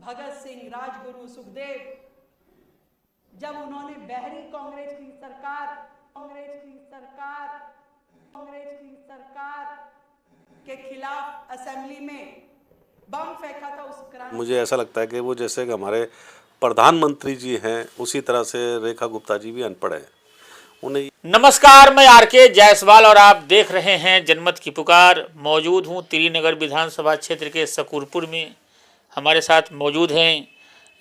भगत सिंह, राजगुरु, सुखदेव, जब उन्होंने बहरी कांग्रेस की सरकार के खिलाफ असेंबली में बम फेंका था उस क्रांति। मुझे ऐसा लगता है कि वो जैसे कि हमारे प्रधानमंत्री जी हैं उसी तरह से रेखा गुप्ता जी भी अनपढ़ हैं। उन्हें नमस्कार, मैं आरके जायसवाल और आप देख रहे हैं जनमत की पुकार। मौजूद हूं त्रिनगर विधानसभा क्षेत्र के सकूरपुर में। हमारे साथ मौजूद हैं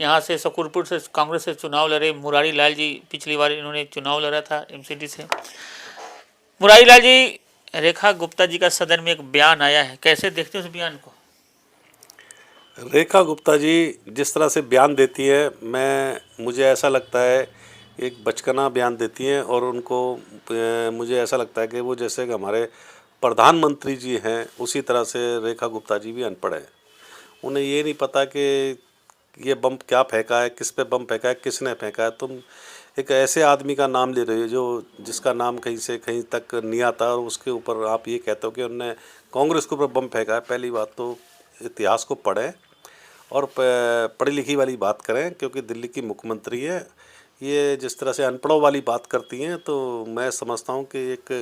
यहां से सकूरपुर से कांग्रेस से चुनाव लड़े मुरारी लाल जी। पिछली बार इन्होंने चुनाव लड़ा था एमसीडी से। मुरारी लाल जी, रेखा गुप्ता जी का सदन में एक बयान आया है, कैसे देखते हैं उस बयान को? रेखा गुप्ता जी जिस तरह से बयान देती है, मुझे ऐसा लगता है एक बचकाना बयान देती हैं और उनको मुझे ऐसा लगता है कि वो जैसे कि हमारे प्रधानमंत्री जी हैं उसी तरह से रेखा गुप्ता जी भी अनपढ़ हैं। उन्हें ये नहीं पता कि ये बम क्या फेंका है, किस पे बम फेंका है, किसने फेंका है। तुम एक ऐसे आदमी का नाम ले रहे हो जो जिसका नाम कहीं से कहीं तक नहीं आता और उसके ऊपर आप ये कहते हो कि उन्होंने कांग्रेस के ऊपर बम फेंका है। पहली बात तो इतिहास को पढ़ें और पढ़ी लिखी वाली बात करें, क्योंकि दिल्ली की मुख्यमंत्री है। ये जिस तरह से अनपढ़ों वाली बात करती हैं तो मैं समझता हूँ कि एक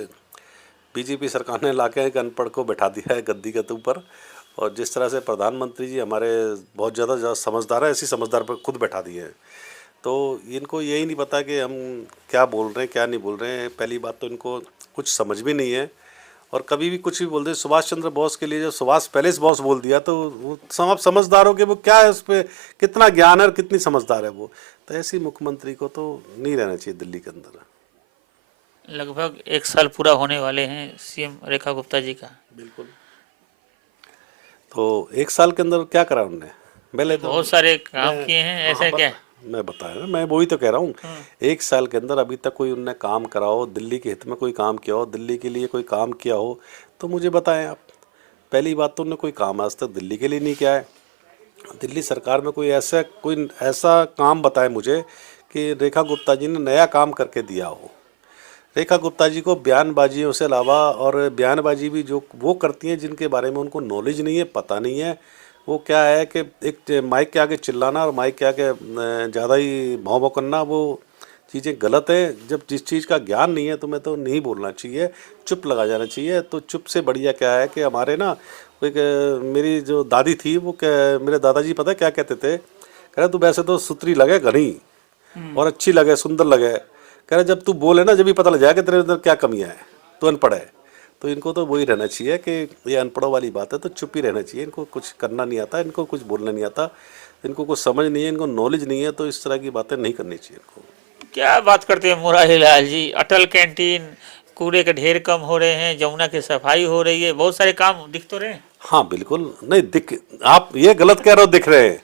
बीजेपी सरकार ने लाके एक अनपढ़ को बैठा दिया है गद्दी के ऊपर। और जिस तरह से प्रधानमंत्री जी हमारे बहुत ज़्यादा समझदार है, ऐसी समझदार पर खुद बैठा दिए हैं। तो इनको यही नहीं पता कि हम क्या बोल रहे हैं क्या नहीं बोल रहे हैं। पहली बात तो इनको कुछ समझ भी नहीं है और कभी भी कुछ भी बोल दे। सुभाष चंद्र बोस के लिए जब सुभाष पहले से बॉस बोल दिया तो वो आप समझदार हो कि वो क्या है, उस पर कितना ज्ञान है और कितनी समझदार है वो। तो ऐसी मुख्यमंत्री को तो नहीं रहना चाहिए दिल्ली के अंदर। लगभग 1 साल पूरा होने वाले हैं सीएम रेखा गुप्ता जी का। बिल्कुल। तो 1 साल के अंदर क्या करा उन्होंने? पहले तो बहुत सारे काम किए हैं, ऐसा क्या? मैं बताया ना, मैं वही तो कह रहा हूँ। 1 साल के अंदर अभी तक कोई उनने काम करा हो, दिल्ली के हित में कोई काम किया हो, दिल्ली के लिए कोई काम किया हो तो मुझे बताएं आप। पहली बात तो उन्होंने कोई काम आज तक दिल्ली के लिए नहीं किया है। दिल्ली सरकार में कोई ऐसा काम बताए मुझे कि रेखा गुप्ता जी ने नया काम करके दिया हो। रेखा गुप्ता जी को बयानबाजियों से अलावा, और बयानबाजी भी जो वो करती हैं जिनके बारे में उनको नॉलेज नहीं है, पता नहीं है। वो क्या है कि एक माइक के आगे चिल्लाना और माइक के आगे ज़्यादा ही भाव भाव करना, वो चीज़ें गलत है। जब जिस चीज़ का ज्ञान नहीं है तुम्हें तो नहीं बोलना चाहिए, चुप लगा जाना चाहिए। तो चुप से बढ़िया क्या है कि हमारे ना एक मेरी जो दादी थी वो मेरे दादाजी पता है क्या कहते थे? कह रहे तू वैसे तो सुथरी लगे घनी और अच्छी लगे, सुंदर लगे। कह रहे जब तू बोले ना जब भी पता लग जाएगा तेरे अंदर क्या कमियाँ है, तू अनपढ़ है। तो इनको तो वही रहना चाहिए कि ये अनपढ़ों वाली बात है तो चुप ही रहना चाहिए। इनको कुछ करना नहीं आता, इनको कुछ बोलना नहीं आता, इनको कुछ समझ नहीं है, इनको नॉलेज नहीं है। तो इस तरह की बातें नहीं करनी चाहिए इनको। क्या बात करते हैं मुरारी लाल जी? अटल कैंटीन, कूड़े के ढेर कम हो रहे हैं, जमुना की सफाई हो रही है, बहुत सारे काम दिख तो रहे हैं। हाँ बिल्कुल नहीं दिख, आप ये गलत कह रहे हो, दिख रहे हैं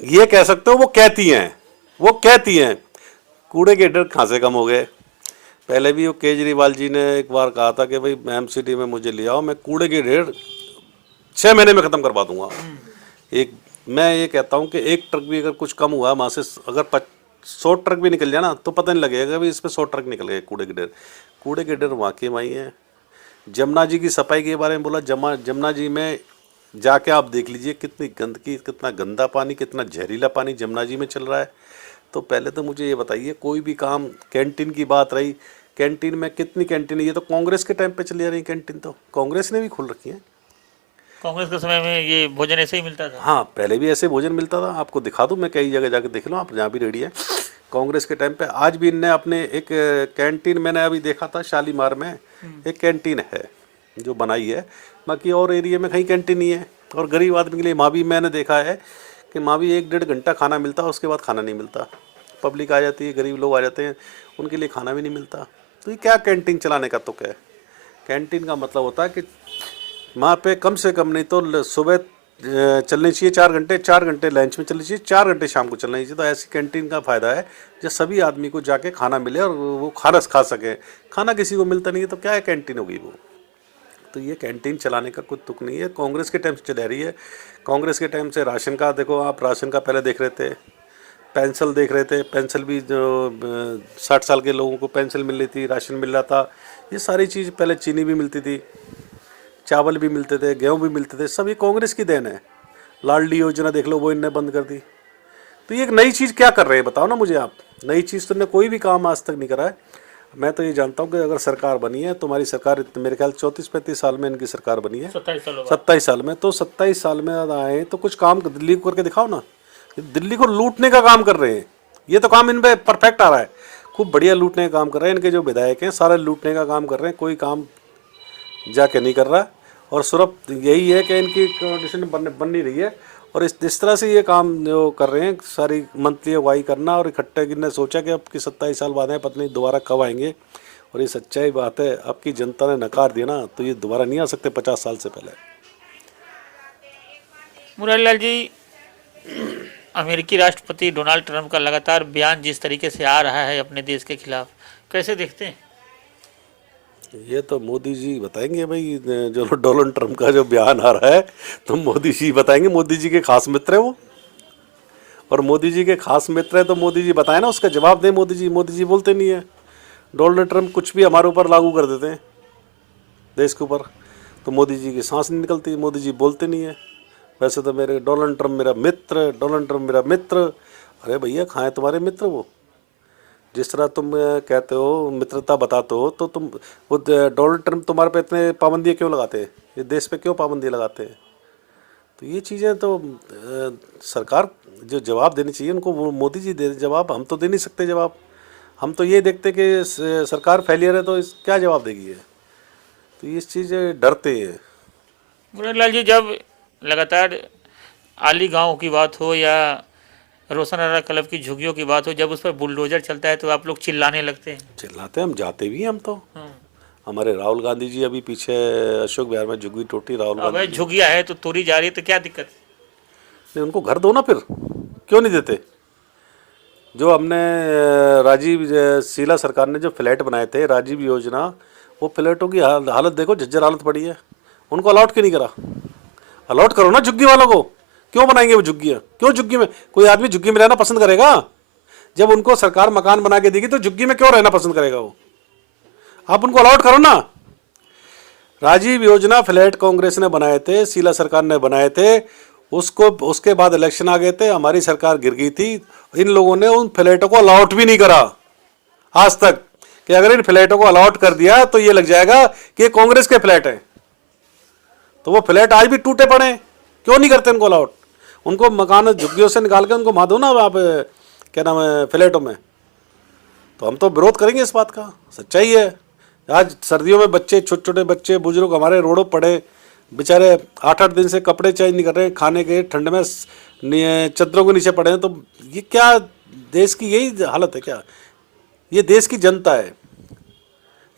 ये कह सकते हो। वो कहती हैं कूड़े के ढेर कहाँ से कम हो गए। पहले भी वो केजरीवाल जी ने एक बार कहा था कि भाई एमसीडी में मुझे ले आओ, मैं कूड़े के ढेर 6 महीने में ख़त्म करवा दूंगा। मैं ये कहता हूँ कि एक ट्रक भी अगर कुछ कम हुआ वहाँ से, अगर 100 ट्रक भी निकल जाए ना तो पता नहीं लगेगा भी इस पर 100 ट्रक निकल गए कूड़े के ढेर वहाँ के वहीं हैं। जमुना जी की सफाई के बारे में बोला, जमुना जी में जाके आप देख लीजिए कितनी गंदगी, कितना गंदा पानी, कितना जहरीला पानी जमुना जी में चल रहा है। तो पहले तो मुझे ये बताइए, कोई भी काम, कैंटीन की बात रही, कैंटीन में कितनी कैंटीन है? ये तो कांग्रेस के टाइम पे चली आ रही कैंटीन, तो कांग्रेस ने भी खोल रखी है। कांग्रेस के समय में ये भोजन ऐसे ही मिलता था। हाँ पहले भी ऐसे भोजन मिलता था, आपको दिखा दूँ मैं, कई जगह जाके देख लो आप, जहाँ भी रेडी है। कांग्रेस के टाइम पे आज भी इनने अपने एक कैंटीन, मैंने अभी देखा था शालीमार में एक कैंटीन है जो बनाई है। बाकी और एरिया में कहीं कैंटीन नहीं है। और गरीब आदमी के लिए वहाँ भी मैंने देखा है कि वहाँ भी 1-1.5 घंटा खाना मिलता है, उसके बाद खाना नहीं मिलता। पब्लिक आ जाती है, गरीब लोग आ जाते हैं, उनके लिए खाना भी नहीं मिलता। तो ये क्या कैंटीन चलाने का तुक है? कैंटीन का मतलब होता है कि वहाँ पे कम से कम नहीं तो सुबह चलनी चाहिए 4 घंटे, 4 घंटे लंच में चलनी चाहिए, 4 घंटे शाम को चलना चाहिए। तो ऐसी कैंटीन का फ़ायदा है जब सभी आदमी को जाके खाना मिले और वो खाना खा सकें। खाना किसी को मिलता नहीं है तो क्या है, कैंटीन होगी वो। तो ये कैंटीन चलाने का कोई तुक नहीं है। कांग्रेस के टाइम से चला रही है। कांग्रेस के टाइम से राशन का देखो आप, राशन का पहले देख रहे थे, पेंशन देख रहे थे, पेंशन भी जो 60 साल के लोगों को पेंशन मिल रही थी, राशन मिल रहा था। ये सारी चीज़, पहले चीनी भी मिलती थी, चावल भी मिलते थे, गेहूँ भी मिलते थे, सब ये कांग्रेस की देन है। लाडली योजना देख लो, वो इनने बंद कर दी। तो ये एक नई चीज़ क्या कर रहे हैं बताओ ना मुझे आप। नई चीज़ तो इनने कोई भी काम आज तक नहीं करा है। मैं तो ये जानता हूँ कि अगर सरकार बनी है, तुम्हारी सरकार मेरे ख्याल 34-35 साल में इनकी सरकार बनी है, 27 सालों बाद। 27 साल में, तो 27 साल में आए तो कुछ काम दिल्ली को करके दिखाओ ना। दिल्ली को लूटने का काम कर रहे हैं, ये तो काम इन पे परफेक्ट आ रहा है, खूब बढ़िया लूटने का काम कर रहे हैं। इनके जो विधायक हैं सारे लूटने का काम कर रहे हैं, कोई काम जाके नहीं कर रहा। और सिर्फ यही है कि इनकी कंडीशन बन नहीं रही है। और इस तरह से ये काम जो कर रहे हैं, सारी मंथली अगुवाई करना, और इकट्ठे ने सोचा कि अब की 27 साल बाद है, पता नहीं दोबारा कब आएंगे। और ये सच्चाई बात है, अब की जनता ने नकार दिया ना, तो ये दोबारा नहीं आ सकते 50 साल से पहले। मुरारीलाल जी, अमेरिकी राष्ट्रपति डोनाल्ड ट्रंप का लगातार बयान जिस तरीके से आ रहा है अपने देश के खिलाफ, कैसे देखते हैं? ये तो मोदी जी बताएंगे भाई। जो डोनाल्ड ट्रंप का जो बयान आ रहा है तो मोदी जी बताएंगे, मोदी जी के खास मित्र है वो, और मोदी जी के खास मित्र है तो मोदी जी बताए ना, उसका जवाब दें। मोदी जी बोलते नहीं है। डोनाल्ड ट्रंप कुछ भी हमारे ऊपर लागू कर देते हैं देश के ऊपर, तो मोदी जी की सांस नहीं निकलती, मोदी जी बोलते नहीं है। वैसे तो मेरे डोनाल्ड ट्रंप मेरा मित्र, डोनाल्ड ट्रंप मेरा मित्र। अरे भैया, खाएं तुम्हारे मित्र वो। जिस तरह तुम कहते हो, मित्रता बताते हो, तो तुम वो डोनाल्ड ट्रंप तुम्हारे पे इतने पाबंदियाँ क्यों लगाते हैं, ये देश पे क्यों पाबंदी लगाते हैं? तो ये चीज़ें तो सरकार जो जवाब देनी चाहिए उनको, वो मोदी जी दे जवाब। हम तो दे नहीं सकते जवाब। हम तो ये देखते कि सरकार फेलियर है, तो इस क्या जवाब देगी है। तो ये चीज़ें डरते हैं। मुरारीलाल जी, जब लगातार आली गांव की बात हो या रोशनारा क्लब की झुग्गियों की बात हो, जब उस पर बुलडोजर चलता है तो आप लोग चिल्लाने लगते हैं। चिल्लाते हैं, हम जाते भी हैं। हम तो हमारे राहुल गांधी जी अभी पीछे अशोक विहार में झुग्गी टूटी, राहुल अब गांधी झुग्गिया है तो तोड़ी जा रही है, तो क्या दिक्कत है? नहीं, उनको घर दो ना, फिर क्यों नहीं देते? जो हमने राजीव शीला सरकार ने जो फ्लैट बनाए थे, राजीव योजना, वो फ्लैटों की हालत देखो, जर्जर हालत पड़ी है। उनको अलॉट क्यों नहीं करा? अलॉट करो ना झुग्गी वालों को। क्यों बनाएंगे वो झुग्गियाँ? क्यों झुग्गी में कोई आदमी झुग्गी में रहना पसंद करेगा? जब उनको सरकार मकान बना के देगी तो झुग्गी में क्यों रहना पसंद करेगा वो? आप उनको अलॉट करो ना। राजीव योजना फ्लैट कांग्रेस ने बनाए थे, शीला सरकार ने बनाए थे, उसके बाद इलेक्शन आ गए थे, हमारी सरकार गिर गई थी। इन लोगों ने उन फ्लैटों को अलॉट भी नहीं करा आज तक, कि अगर इन फ्लैटों को अलॉट कर दिया तो ये लग जाएगा कि ये कांग्रेस के फ्लैट हैं। तो वो फ्लैट आज भी टूटे पड़े हैं, क्यों नहीं करते उनको अलॉट? उनको मकान झुग्गियों से निकाल के उनको मार दो ना आप, क्या नाम है, फ्लैटों में। तो हम तो विरोध करेंगे इस बात का, सच्चाई है। आज सर्दियों में बच्चे, छोटे छोटे बच्चे, बुजुर्ग हमारे रोडों पड़े बेचारे, 8-8 दिन से कपड़े चेंज नहीं कर रहे हैं, खाने के ठंड में चद्दरों के नीचे पड़े हैं। तो ये क्या देश की यही हालत है क्या? ये देश की जनता है,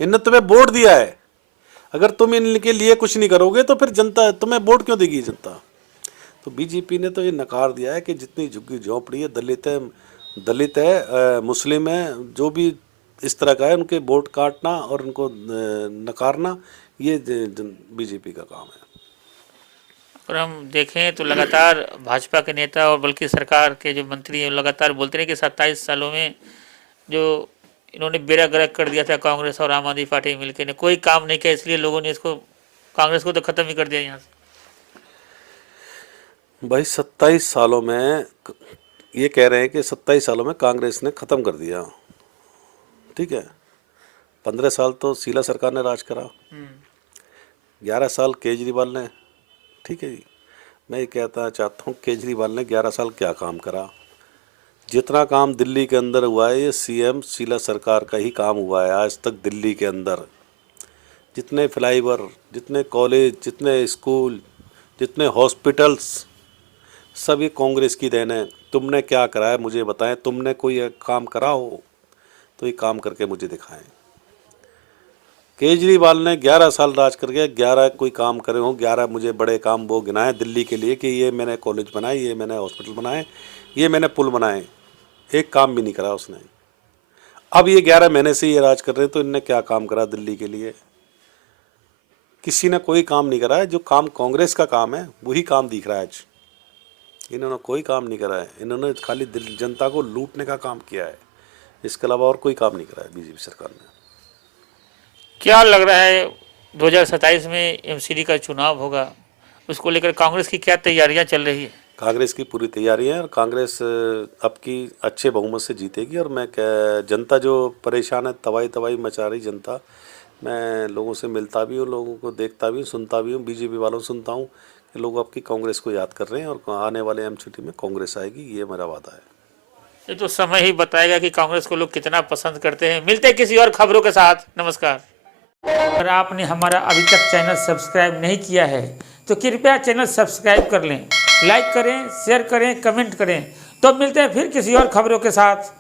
इनने तुम्हें वोट दिया है। अगर तुम इनके लिए कुछ नहीं करोगे तो फिर जनता तुम्हें वोट क्यों देगी जनता? तो बीजेपी ने तो ये नकार दिया है कि जितनी झुग्गी झोंपड़ी है, दलित है, मुस्लिम है, जो भी इस तरह का है, उनके वोट काटना और उनको नकारना, ये बीजेपी का काम है। और हम देखें तो लगातार भाजपा के नेता और बल्कि सरकार के जो मंत्री हैं लगातार बोलते रहे कि 27 सालों में जो इन्होंने बेड़ा गर्क कर दिया था कांग्रेस और आम आदमी पार्टी मिलकर, ने कोई काम नहीं किया, इसलिए लोगों ने इसको, कांग्रेस को तो खत्म ही कर दिया यहाँ से। भाई 27 सालों में ये कह रहे हैं कि 27 सालों में कांग्रेस ने ख़त्म कर दिया, ठीक है। 15 साल तो शीला सरकार ने राज करा, 11 साल केजरीवाल ने, ठीक है जी। मैं ये कहता चाहता हूँ, केजरीवाल ने 11 साल क्या काम करा? जितना काम दिल्ली के अंदर हुआ है, ये सीएम शीला सरकार का ही काम हुआ है आज तक। दिल्ली के अंदर जितने फ्लाईओवर, जितने कॉलेज, जितने स्कूल, जितने हॉस्पिटल्स, सब ये कांग्रेस की देन है। तुमने क्या करा है मुझे बताएं। तुमने कोई काम करा हो तो ये काम करके मुझे दिखाएं। केजरीवाल ने 11 साल राज करके 11 कोई काम करे हो, 11 मुझे बड़े काम वो गिनाए दिल्ली के लिए कि ये मैंने कॉलेज बनाए, ये मैंने हॉस्पिटल बनाए, ये मैंने पुल बनाए। एक काम भी नहीं करा उसने। अब ये 11 महीने से ये राज कर रहे हैं, तो इनने क्या काम करा दिल्ली के लिए? किसी ने कोई काम नहीं करा है। जो काम कांग्रेस का काम है वही काम दिख रहा है आज। इन्होंने कोई काम नहीं करा है, इन्होंने खाली जनता को लूटने का काम किया है, इसके अलावा और कोई काम नहीं करा है बीजेपी सरकार ने। क्या लग रहा है 2027 में एमसीडी का चुनाव होगा, उसको लेकर कांग्रेस की क्या तैयारियां चल रही है? कांग्रेस की पूरी तैयारी है और कांग्रेस अब की अच्छे बहुमत से जीतेगी। और मैं जनता जो परेशान है, तबाही मचा रही जनता, मैं लोगों से मिलता भी हूँ, लोगों को देखता भी हूँ, सुनता भी हूँ, बीजेपी वालों से सुनता हूँ कि लोग अब की कांग्रेस को याद कर रहे हैं और आने वाले एमसीटी में कांग्रेस आएगी, ये मेरा वादा है। ये तो समय ही बताएगा कि कांग्रेस को लोग कितना पसंद करते हैं। मिलते हैं किसी और खबरों के साथ। नमस्कार। अगर आपने हमारा अभी तक चैनल सब्सक्राइब नहीं किया है तो कृपया चैनल सब्सक्राइब कर लें, लाइक करें, शेयर करें, कमेंट करें। तो मिलते हैं फिर किसी और खबरों के साथ।